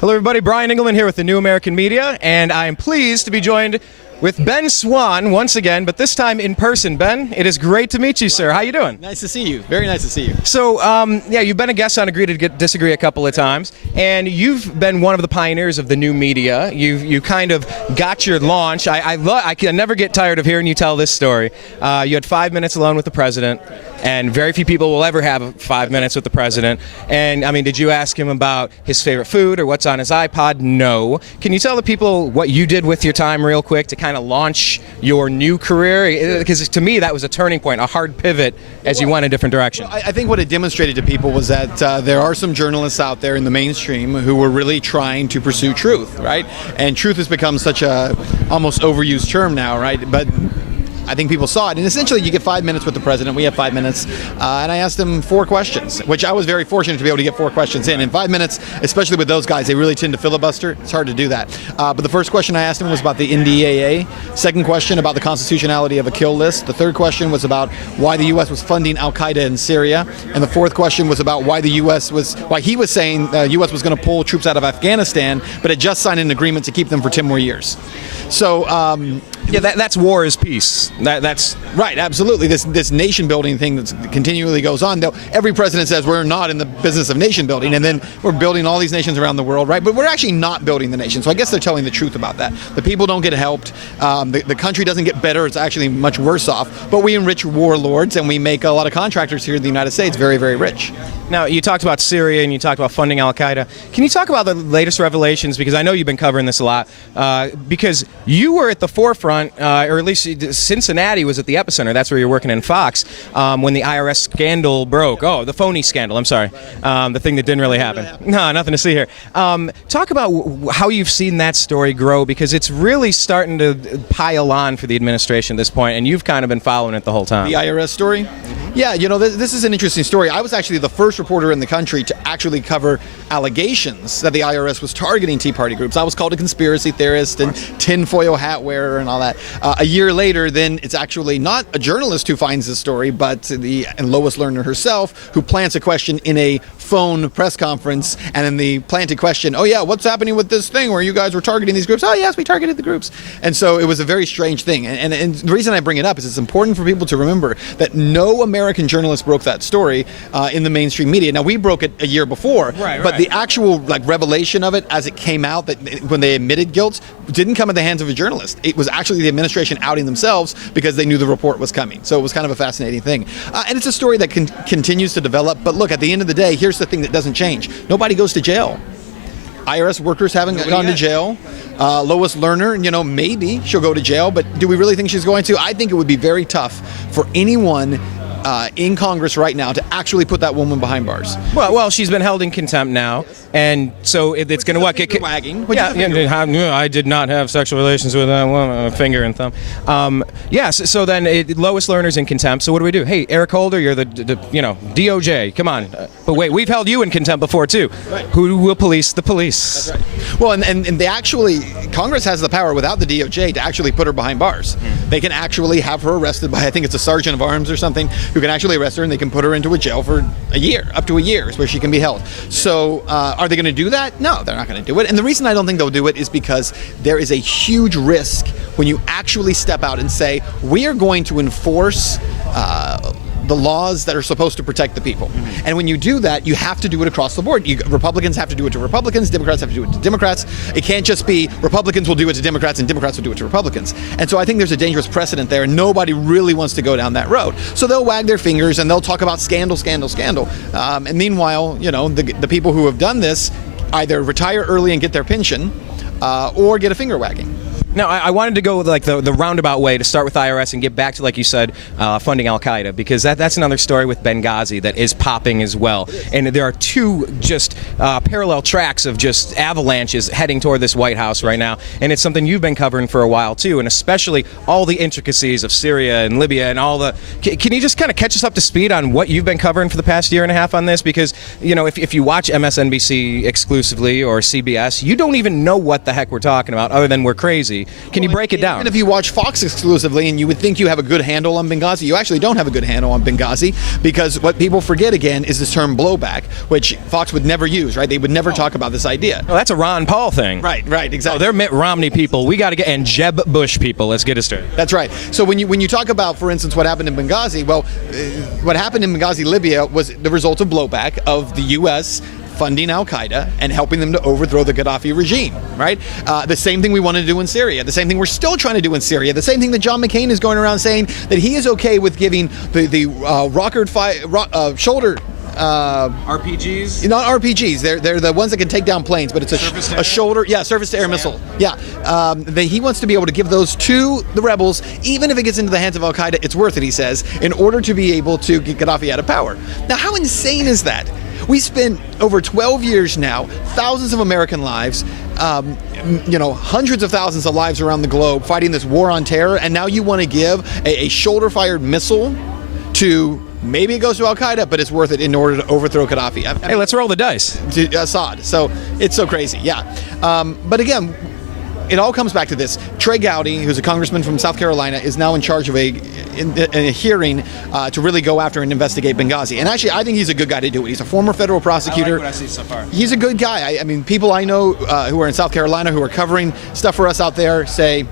Hello everybody, Brian Engelman here with the New American Media, and I am pleased to be joined with Ben Swann once again, but this time in person. Ben, it is great to meet you, sir. How you doing? Nice to see you. Very nice to see you. So, yeah, you've been a guest on Agree to Disagree a couple of times, and you've been one of the pioneers of the new media. You kind of got your launch. I can never get tired of hearing you tell this story. You had 5 minutes alone with the president, and very few people will ever have 5 minutes with the president. And, I mean, did you ask him about his favorite food or what's on his iPod? No. Can you tell the people what you did with your time real quick to kind of launch your new career? Because to me, that was a turning point, a hard pivot as you went a different direction. Well, I think what it demonstrated to people was that there are some journalists out there in the mainstream who were really trying to pursue truth, right? And truth has become such a almost overused term now, right? But I think people saw it, and essentially you get 5 minutes with the president. We have 5 minutes, and I asked him 4 questions, which I was very fortunate to be able to get 4 questions in 5 minutes, especially with those guys. They really tend to filibuster. It's hard to do that. But the first question I asked him was about the NDAA. Second question about the constitutionality of a kill list. The third question was about why the U.S. was funding Al-Qaeda in Syria, and the fourth question was about why he was saying the U.S. was going to pull troops out of Afghanistan, but had just signed an agreement to keep them for 10 more years. So yeah, that's war is peace. That's right, absolutely. This nation building thing that continually goes on. Though every president says we're not in the business of nation building, and then we're building all these nations around the world, right? But we're actually not building the nation. So I guess they're telling the truth about that. The people don't get helped. The country doesn't get better. It's actually much worse off. But we enrich warlords, and we make a lot of contractors here in the United States very, very rich. Now, you talked about Syria and you talked about funding Al-Qaeda. Can you talk about the latest revelations? Because I know you've been covering this a lot. Because you were at the forefront, or at least Cincinnati was at the epicenter. That's where you're working in Fox when the IRS scandal broke. Oh, the phony scandal. I'm sorry. The thing that didn't really happen. No, nothing to see here. Talk about how you've seen that story grow, because it's really starting to pile on for the administration at this point, and you've kind of been following it the whole time. The IRS story? Yeah, you know, this is an interesting story. I was actually the first reporter in the country to actually cover allegations that the IRS was targeting Tea Party groups. I was called a conspiracy theorist and tinfoil hat wearer and all that. A year later, then it's actually not a journalist who finds this story, but Lois Lerner herself, who plants a question in a phone press conference, and then the planted question, oh yeah, what's happening with this thing where you guys were targeting these groups? Oh yes, we targeted the groups. And so it was a very strange thing. And the reason I bring it up is it's important for people to remember that no American journalist broke that story in the mainstream media. Now, we broke it a year before, but the actual revelation of it as it came out, that when they admitted guilt, didn't come at the hands of a journalist. It was actually the administration outing themselves because they knew the report was coming. So it was kind of a fascinating thing. And it's a story that continues to develop. But look, at the end of the day, here's the thing that doesn't change. Nobody goes to jail. IRS workers haven't gone to jail. Lois Lerner, you know, maybe she'll go to jail, but do we really think she's going to? I think it would be very tough for anyone in Congress right now to actually put that woman behind bars. Well, she's been held in contempt now, and so it's going to get wagging. I did not have sexual relations with that woman, finger and thumb. So then Lois Lerner's in contempt. So what do we do? Hey, Eric Holder, you're the DOJ. Come on, but wait, we've held you in contempt before too. Right. Who will police the police? That's right. Well, and they actually, Congress has the power without the DOJ to actually put her behind bars. They can actually have her arrested by, I think it's a sergeant of arms or something, who can actually arrest her, and they can put her into a jail for a year, up to a year is where she can be held. So are they going to do that? No, they're not going to do it. And the reason I don't think they'll do it is because there is a huge risk when you actually step out and say, we are going to enforce the laws that are supposed to protect the people. And when you do that, you have to do it across the board. Republicans have to do it to Republicans, Democrats have to do it to Democrats. It can't just be Republicans will do it to Democrats and Democrats will do it to Republicans. And so I think there's a dangerous precedent there, and nobody really wants to go down that road. So they'll wag their fingers and they'll talk about scandal, scandal, scandal. And meanwhile, you know, the people who have done this either retire early and get their pension or get a finger wagging. Now, I wanted to go with like the roundabout way to start with IRS and get back to, like you said, funding Al-Qaeda, because that's another story with Benghazi that is popping as well. And there are two just parallel tracks of just avalanches heading toward this White House right now. And it's something you've been covering for a while too, and especially all the intricacies of Syria and Libya and all the... Can you just kind of catch us up to speed on what you've been covering for the past year and a half on this? Because, you know, if you watch MSNBC exclusively or CBS, you don't even know what the heck we're talking about other than we're crazy. Benghazi. Can you break it down? Even if you watch Fox exclusively and you would think you have a good handle on Benghazi, you actually don't have a good handle on Benghazi, because what people forget again is this term blowback, which Fox would never use, right? They would never talk about this idea. Well, that's a Ron Paul thing. Right, exactly. Oh, they're Mitt Romney people. We got to get, and Jeb Bush people. Let's get it straight. That's right. So when you talk about, for instance, what happened in Benghazi, well, what happened in Benghazi, Libya, was the result of blowback of the U.S. funding Al-Qaeda and helping them to overthrow the Gaddafi regime, right? The same thing we want to do in Syria, the same thing we're still trying to do in Syria, the same thing that John McCain is going around saying that he is okay with giving the shoulder RPGs? Not RPGs. They're the ones that can take down planes, but it's a shoulder, surface-to-air missile. Yeah, he wants to be able to give those to the rebels, even if it gets into the hands of Al-Qaeda. It's worth it, he says, in order to be able to get Gaddafi out of power. Now, how insane is that? We spent over 12 years now, thousands of American lives, hundreds of thousands of lives around the globe fighting this war on terror, and now you want to give a shoulder-fired missile to, maybe it goes to Al-Qaeda, but it's worth it in order to overthrow Gaddafi. Hey, let's roll the dice. To Assad. So it's so crazy, yeah. But again, it all comes back to this. Trey Gowdy, who's a congressman from South Carolina, is now in charge of a hearing to really go after and investigate Benghazi. And actually, I think he's a good guy to do it. He's a former federal prosecutor. I like what I see so far. He's a good guy. I mean, people I know who are in South Carolina who are covering stuff for us out there say,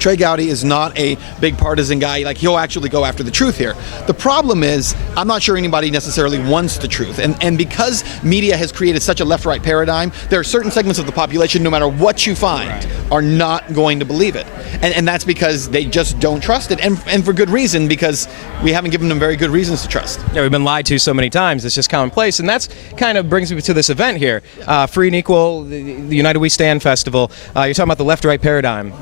Trey Gowdy is not a big partisan guy. Like, he'll actually go after the truth here. The problem is, I'm not sure anybody necessarily wants the truth. And because media has created such a left-right paradigm, there are certain segments of the population, no matter what you find, are not going to believe it. And that's because they just don't trust it. And for good reason, because we haven't given them very good reasons to trust. Yeah, we've been lied to so many times. It's just commonplace. And that's kind of brings me to this event here. Free and Equal, the United We Stand Festival. You're talking about the LeftRight Paradigm.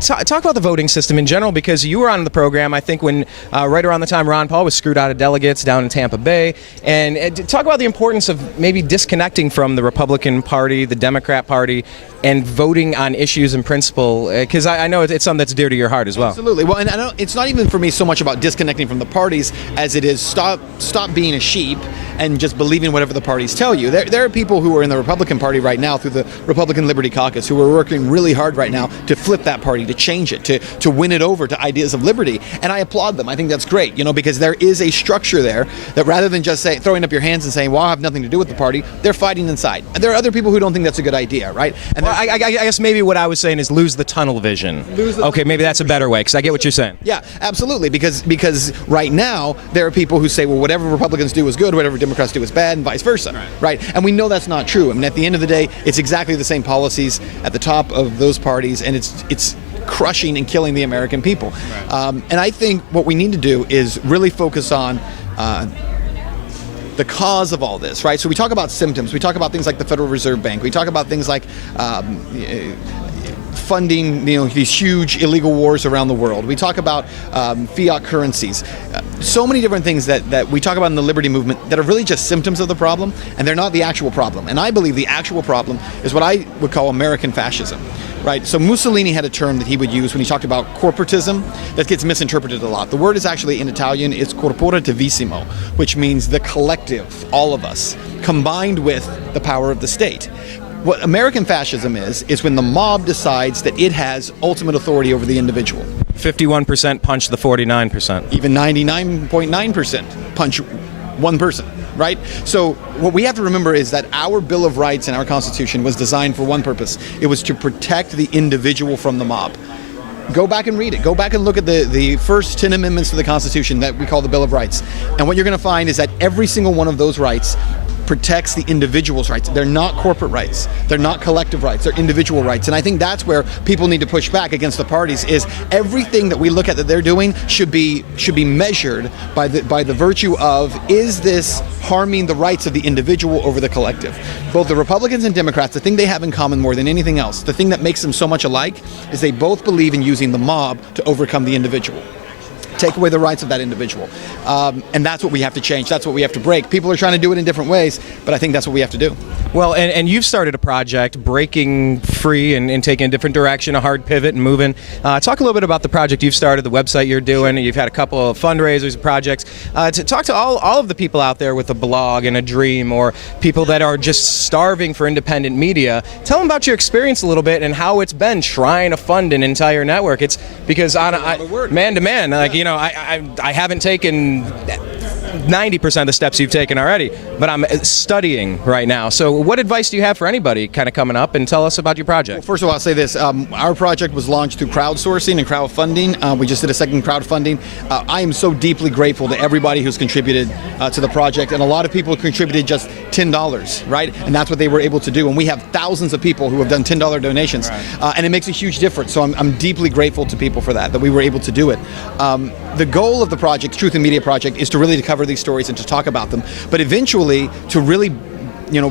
Talk about the voting system in general, because you were on the program, I think, when right around the time Ron Paul was screwed out of delegates down in Tampa Bay. And talk about the importance of maybe disconnecting from the Republican Party, the Democrat Party, and voting on issues and principle, because I know it's something that's dear to your heart as well. Absolutely. Well, and I know it's not even for me so much about disconnecting from the parties as it is stop being a sheep and just believing whatever the parties tell you. There are people who are in the Republican Party right now through the Republican Liberty Caucus who are working really hard right now to flip that party, to change it, to win it over to ideas of liberty. And I applaud them. I think that's great, because there is a structure there that rather than just throwing up your hands and saying, well, I have nothing to do with the party, they're fighting inside. There are other people who don't think that's a good idea, right? And well, I guess maybe what I was saying is lose the tunnel vision. Okay, maybe that's a better way, because I get what you're saying. Yeah, absolutely, because right now there are people who say, well, whatever Republicans do is good, whatever Democrats do is bad, and vice versa, right? And we know that's not true. I mean, at the end of the day, it's exactly the same policies at the top of those parties, and it's crushing and killing the American people. And I think what we need to do is really focus on the cause of all this, right? So we talk about symptoms. We talk about things like the Federal Reserve Bank. We talk about things like funding, these huge illegal wars around the world. We talk about fiat currencies. So many different things that we talk about in the liberty movement that are really just symptoms of the problem, and they're not the actual problem. And I believe the actual problem is what I would call American fascism. Right, so Mussolini had a term that he would use when he talked about corporatism that gets misinterpreted a lot. The word is actually in Italian, it's corporativissimo, which means the collective, all of us, combined with the power of the state. What American fascism is when the mob decides that it has ultimate authority over the individual. 51% punch the 49%. Even 99.9% punch one person, right? So what we have to remember is that our Bill of Rights and our Constitution was designed for one purpose. It was to protect the individual from the mob. Go back and read it. Go back and look at the first 10 amendments to the Constitution that we call the Bill of Rights. And what you're going to find is that every single one of those rights protects the individual's rights. They're not corporate rights. They're not collective rights. They're individual rights. And I think that's where people need to push back against the parties, is everything that we look at that they're doing should be measured by the virtue of, is this harming the rights of the individual over the collective? Both the Republicans and Democrats, the thing they have in common more than anything else, the thing that makes them so much alike, is they both believe in using the mob to overcome the individual. take away the rights of that individual. And that's what we have to change. That's what we have to break. People are trying to do it in different ways, but I think that's what we have to do. Well, and you've started a project, breaking free and taking a different direction, a hard pivot and moving. Talk a little bit about the project you've started, the website you're doing. You've had a couple of fundraisers and projects. To talk to all of the people out there with a blog and a dream, or people that are just starving for independent media. Tell them about your experience a little bit and how it's been trying to fund an entire network. It's because man to man, like, you know, I haven't taken 90% of the steps you've taken already, but I'm studying right now. So what advice do you have for anybody kind of coming up, and tell us about your project? Well, first of all, I'll say this. Our project was launched through crowdsourcing and crowdfunding. We just did a second crowdfunding. I am so deeply grateful to everybody who's contributed to the project, and a lot of people contributed just $10, right? And that's what they were able to do. And we have thousands of people who have done $10 donations, and it makes a huge difference. So I'm deeply grateful to people for that we were able to do it. The goal of the project, Truth in Media Project, is to really cover these stories and to talk about them, but eventually to really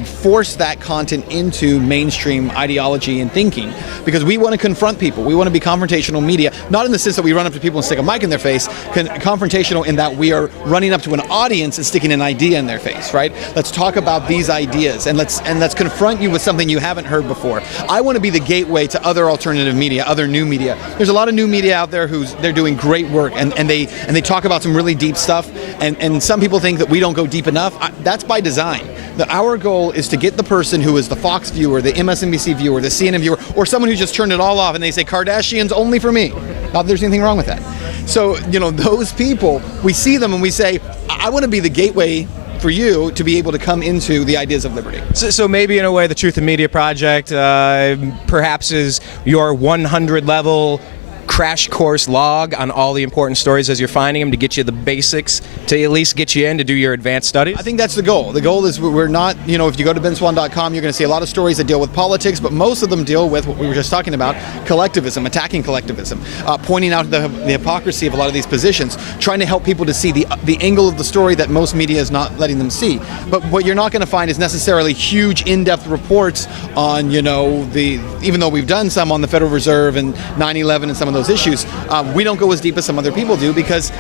force that content into mainstream ideology and thinking, because we want to confront people. We want to be confrontational media, not in the sense that we run up to people and stick a mic in their face, confrontational in that we are running up to an audience and sticking an idea in their face, right? Let's talk about these ideas, and let's confront you with something you haven't heard before. I want to be the gateway to other alternative media, other new media. There's a lot of new media out there they're doing great work, and they talk about some really deep stuff, and some people think that we don't go deep enough. That's by design. Our goal is to get the person who is the Fox viewer, the MSNBC viewer, the CNN viewer, or someone who just turned it all off and they say, Kardashians only for me. Not that there's anything wrong with that. So, those people, we see them and we say, I want to be the gateway for you to be able to come into the ideas of liberty. So maybe in a way the Truth in Media Project perhaps is your 100 level crash course log on all the important stories as you're finding them, to get you the basics, to at least get you in to do your advanced studies? I think that's the goal. The goal is we're not, if you go to benswann.com, you're going to see a lot of stories that deal with politics, but most of them deal with what we were just talking about, collectivism, attacking collectivism, pointing out the hypocrisy of a lot of these positions, trying to help people to see the angle of the story that most media is not letting them see. But what you're not going to find is necessarily huge in-depth reports on, even though we've done some on the Federal Reserve and 9/11 and some of those issues, we don't go as deep as some other people do, because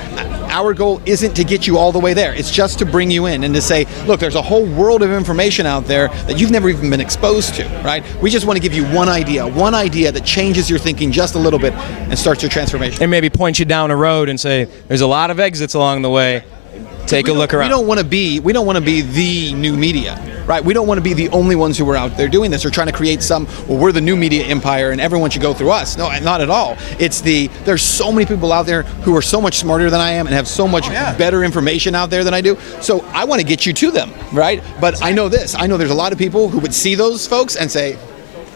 our goal isn't to get you all the way there. It's just to bring you in and to say, look, there's a whole world of information out there that you've never even been exposed to, right? We just want to give you one idea that changes your thinking just a little bit and starts your transformation. And maybe point you down a road and say, there's a lot of exits along the way. Take a look around. We don't want to be the new media, right? We don't want to be the only ones who are out there doing this or trying to create we're the new media empire and everyone should go through us. No, not at all. There's so many people out there who are so much smarter than I am and have so much better information out there than I do. So I want to get you to them, right? But I know there's a lot of people who would see those folks and say,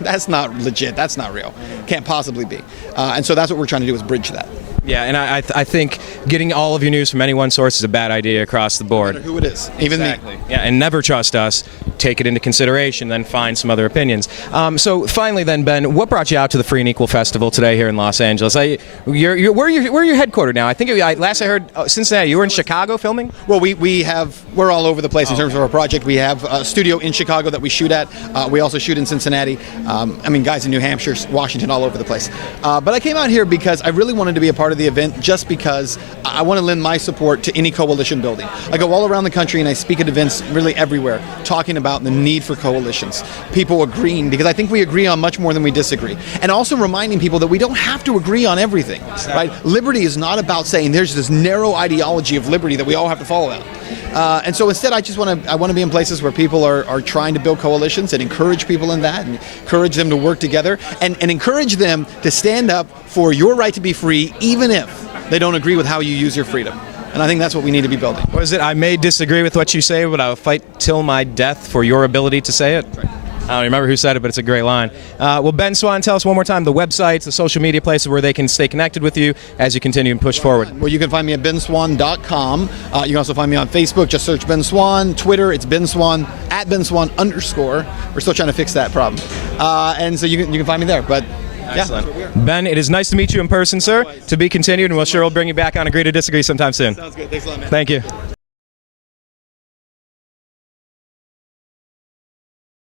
that's not legit, that's not real, can't possibly be. And so that's what we're trying to do, is bridge that. Yeah, and I think getting all of your news from any one source is a bad idea across the board. No matter who it is, even me. Yeah, and never trust us. Take it into consideration, then find some other opinions. So finally, then, Ben, what brought you out to the Free and Equal Festival today here in Los Angeles? Where are you headquartered now? I think last I heard, Cincinnati. You were in Chicago filming? Well, we're all over the place in terms of our project. We have a studio in Chicago that we shoot at. We also shoot in Cincinnati. Guys in New Hampshire, Washington, all over the place. But I came out here because I really wanted to be a part of the event, just because I want to lend my support to any coalition building. I go all around the country and I speak at events really everywhere, talking about the need for coalitions, people agreeing, because I think we agree on much more than we disagree, and also reminding people that we don't have to agree on everything, right? Liberty is not about saying there's this narrow ideology of liberty that we all have to follow out. And so instead, I want to be in places where people are trying to build coalitions and encourage people in that, and encourage them to work together, and encourage them to stand up for your right to be free, even if they don't agree with how you use your freedom. And I think that's what we need to be building. What is it? I may disagree with what you say, but I'll fight till my death for your ability to say it. Right. I don't remember who said it, but it's a great line. Well, Ben Swann, tell us one more time the websites, the social media places where they can stay connected with you as you continue and push forward. Well, you can find me at benswann.com. You can also find me on Facebook. Just search Ben Swann. Twitter, it's Ben Swann, at Ben Swann _. We're still trying to fix that problem. And so you can find me there. But excellent. Yeah. Ben, it is nice to meet you in person, sir. To be continued, and we'll bring you back on Agree to Disagree sometime soon. Sounds good. Thanks a lot, man. Thank you.